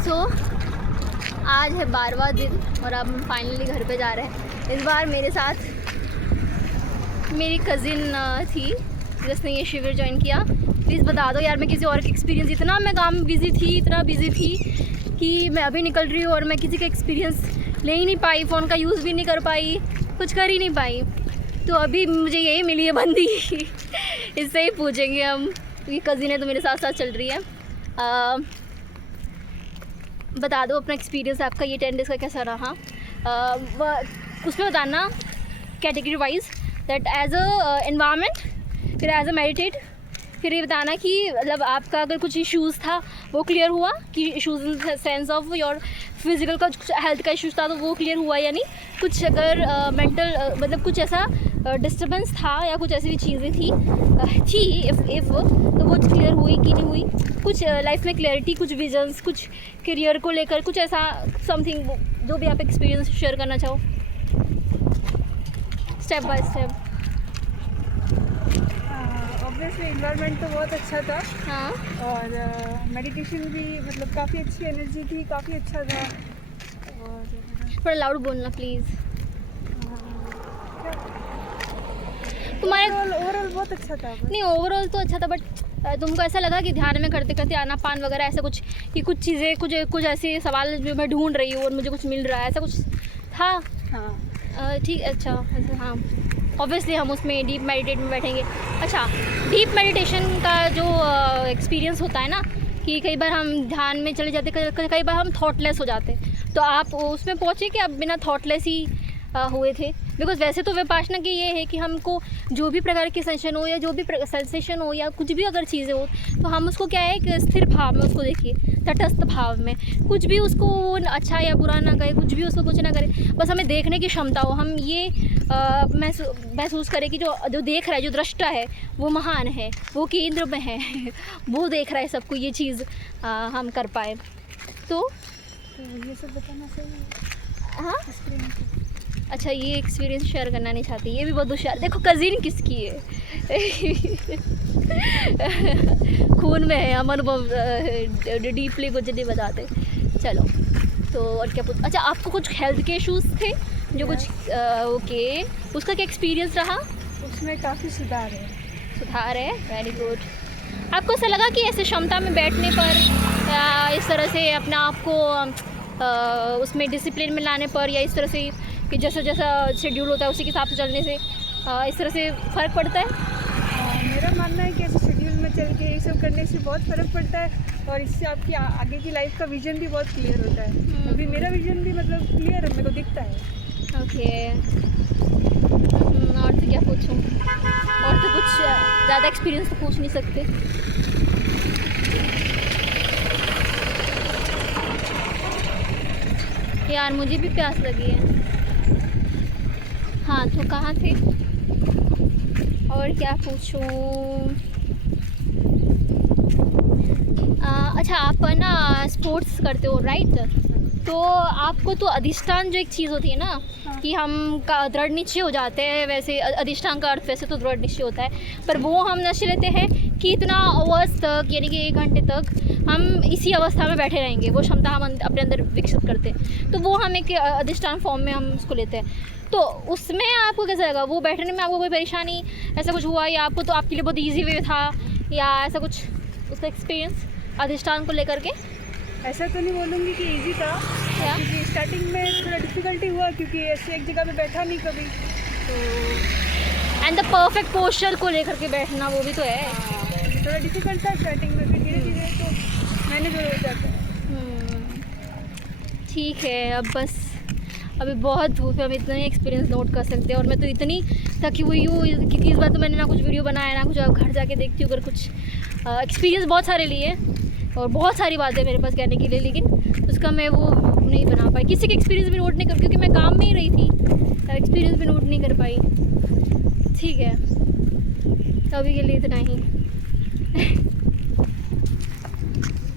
सो आज है 12वां दिन और अब हम फाइनली घर पे जा रहे हैं। इस बार मेरे साथ मेरी कज़िन थी जिसने ये शिविर ज्वाइन किया। प्लीज़ बता दो यार, मैं किसी और का एक्सपीरियंस, इतना मैं काम इतना बिज़ी थी कि मैं अभी निकल रही हूँ और मैं किसी का एक्सपीरियंस ले ही नहीं पाई, फ़ोन का यूज़ भी नहीं कर पाई, कुछ कर ही नहीं पाई। तो अभी मुझे यही मिली है बंदी इससे ही पूछेंगे हम, क्योंकि कज़िन है तो मेरे साथ साथ चल रही है। बता दो अपना एक्सपीरियंस, आपका ये 10 डेज़ का कैसा रहा। उसमें बताना category wise that as a environment, फिर एज अ मेडिटेट, फिर ये बताना कि मतलब आपका अगर कुछ इश्यूज़ था वो क्लियर हुआ, कि issues in sense of your physical का हेल्थ का इश्यूज़ था तो वो क्लियर हुआ या नहीं, कुछ अगर मेंटल मतलब कुछ ऐसा डिस्टर्बेंस था या कुछ ऐसी भी चीज़ें थी इफ़ तो वो क्लियर हुई कि नहीं हुई, कुछ लाइफ में क्लैरिटी, कुछ विजन्स, कुछ करियर को लेकर कुछ ऐसा समथिंग, जो भी आप एक्सपीरियंस शेयर करना चाहो step by step. Obviously environment तो बहुत अच्छा था। हाँ, और मेडिटेशन भी मतलब काफ़ी अच्छी एनर्जी थी, काफ़ी अच्छा था। और थोड़ा लाउड बोलना प्लीज़। तुम्हारे ओवरऑल बहुत अच्छा था। नहीं, ओवरऑल तो अच्छा था, बट तुमको ऐसा लगा कि ध्यान में करते करते आनापान वगैरह ऐसा कुछ, कि कुछ चीज़ें कुछ ऐसे सवाल जो मैं ढूंढ रही हूँ और मुझे कुछ मिल रहा है, ऐसा कुछ था? हाँ ठीक, अच्छा हाँ। ऑब्वियसली हम उसमें डीप मेडिटेट में बैठेंगे। अच्छा, डीप मेडिटेशन का जो एक्सपीरियंस होता है ना, कि कई बार हम ध्यान में चले जाते, कई बार हम थॉटलेस हो जाते, तो आप उसमें पहुँचे कि आप बिना थॉटलेस ही हुए थे? बिकॉज वैसे तो विपासना की ये है कि हमको जो भी प्रकार की सेंसेशन हो या जो भी सेंसेशन हो या कुछ भी अगर चीज़ें हो तो हम उसको क्या है कि स्थिर भाव में उसको देखिए, तटस्थ भाव में, कुछ भी उसको अच्छा या बुरा ना कहे, कुछ भी उसको कुछ ना करे, बस हमें देखने की क्षमता हो, हम ये महसूस करें कि जो देख रहा है, जो दृष्टा है वो महान है, वो केंद्र में है वो देख रहा है सबको, ये चीज़ हम कर पाए तो ये सब बताना सही है। हाँ। अच्छा, ये एक्सपीरियंस शेयर करना नहीं चाहती, ये भी बहुत होशियार। देखो कज़िन किसकी है खून में है, हम अनुभव डीपली कुछ नहीं बताते। चलो, तो और क्या पूछ, अच्छा आपको कुछ हेल्थ के इश्यूज़ थे जो कुछ ओके, उसका क्या एक्सपीरियंस रहा? उसमें काफ़ी सुधार है। Very good. आपको ऐसा लगा कि ऐसे क्षमता में बैठने पर या इस तरह से अपना आपको उसमें डिसिप्लिन में लाने पर, या इस तरह से कि जैसा जैसा शेड्यूल होता है उसी के हिसाब से चलने से इस तरह से फ़र्क पड़ता है? मेरा मानना है कि ऐसे शेड्यूल में चल के ये सब करने से बहुत फ़र्क पड़ता है और इससे आपकी आगे की लाइफ का विजन भी बहुत क्लियर होता है। अभी मेरा विजन भी मतलब क्लियर है, मेरे को दिखता है। ओके। और तो क्या पूछूं, और तो कुछ ज़्यादा एक्सपीरियंस तो पूछ नहीं सकते। यार मुझे भी प्यास लगी है। हाँ, तो कहाँ थे और क्या पूछूं? अच्छा, आप ना स्पोर्ट्स करते हो राइट? तो आपको तो अधिष्ठान जो एक चीज़ होती है ना, हाँ। कि हम का दृढ़ निश्चय हो जाते हैं, वैसे अधिष्ठान का अर्थ वैसे तो दृढ़ निश्चय होता है, पर वो हम निश्चय लेते हैं कि इतना आवर्स तक, यानी कि 1 घंटे तक हम इसी अवस्था में बैठे रहेंगे, वो क्षमता हम अपने अंदर विकसित करते हैं, तो वो हम एक अधिष्ठान फॉर्म में हम उसको लेते हैं। तो उसमें आपको कैसा लगा? वो बैठने में आपको कोई परेशानी ऐसा कुछ हुआ, या आपको तो आपके लिए बहुत ईजी वे था, या ऐसा कुछ उसका एक्सपीरियंस अधिष्ठान को लेकर के? ऐसा तो नहीं बोलूँगी कि इजी था, क्या? क्योंकि स्टार्टिंग में थोड़ा डिफ़िकल्टी हुआ, क्योंकि ऐसे एक जगह पे बैठा नहीं कभी, तो एंड द परफेक्ट पोस्चर को लेकर के बैठना वो भी तो है। थोड़ा डिफ़िकल्ट था स्टार्टिंग में, फिर धीरे धीरे तो मैनेज हो जाता है। ठीक है, अब बस अभी बहुत धूप है, हम इतना ही एक्सपीरियंस नोट कर सकते हैं, और मैं तो इतनी थकी हुई हूँ क्योंकि इस बार तो मैंने ना कुछ वीडियो बनाया ना कुछ। अब घर जाके देखती हूँ अगर कुछ एक्सपीरियंस बहुत सारे लिए और बहुत सारी बातें मेरे पास कहने के लिए, लेकिन उसका मैं वो नहीं बना पाई, किसी के एक्सपीरियंस भी नोट नहीं कर, क्योंकि मैं काम में ही रही थी, एक्सपीरियंस भी नोट नहीं कर पाई। ठीक है, तो अभी के लिए इतना ही